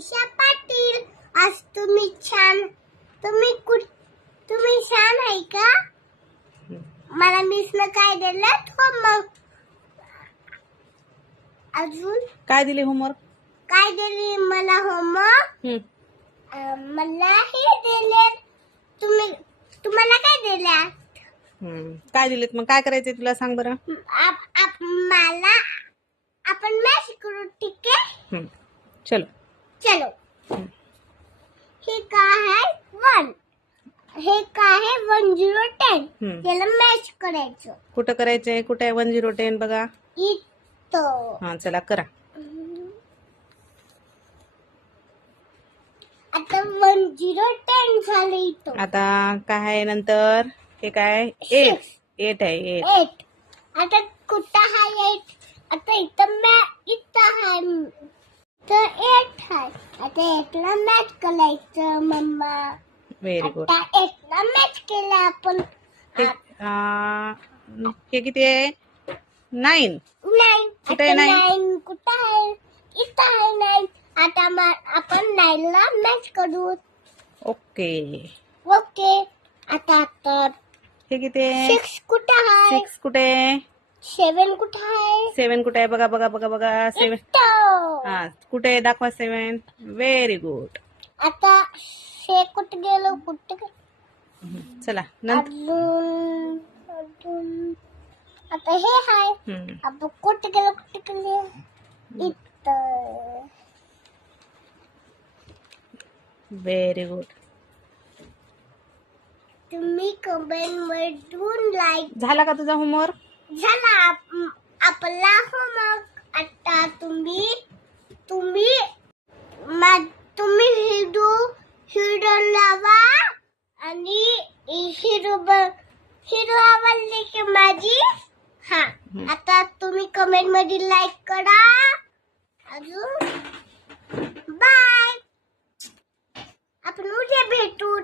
मनीषा पाटील. आज तुम्ही छान तुम्ही छान आहे का? मला मिसनं काय दिलं होमवर्क? अजून काय दिले होमवर्क? काय दिली मला होमवर्क? मला हे दिले. तुम्हाला काय दिल्या? काय दिलेत मग? काय करायचंय तुला सांग बरं. मला आपण मॅच करू, ठीक आहे? चलो चलो. हे काय आहे 1. हे काय आहे 1 0 10. त्याला मॅच करायचं. कुठं करायचंय? कुठे आहे 1 0 10 बघा. इथं. हा चला करा. आता 1 0 10 झालं इथं. आता काय आहे नंतर? हे काय? 8 आहे 8. आता कुठं आहे 8? आता इथं आहे तर 8 आहे. आता 8 ला मॅच करायचं मम्मा. Very good. आता 8 ला मॅच केलं आपण. हे किती आहे? 9. 9. कुठे आहे 9? 9 कुठं आहे? इथं आहे 9. आता आपण 9 ला मॅच करू. ओके. आता हे किती आहे? 6 कुठं आहे? 6 कुठे? 7 कुठं आहे? 7 कुठे आहे? बघा बघा बघा बघा. 7. हा कुठे आहे? दाखवा 7. Very good. आता 6 कुठं गेलो? चला नंतर अजून आता हे आहे. आपण कुठे गेलो? इथं. Very good. तुम्ही कमेंट मधून लाईक झाला का तुझा होमवर्क? झाला आपला होमवर्क. आता तुम्ही हिरो लावा आणि हिरो आवडली की माझी. हा आता तुम्ही कमेंट मध्ये लाईक करा. अजून बाय. आपण उद्या भेटू.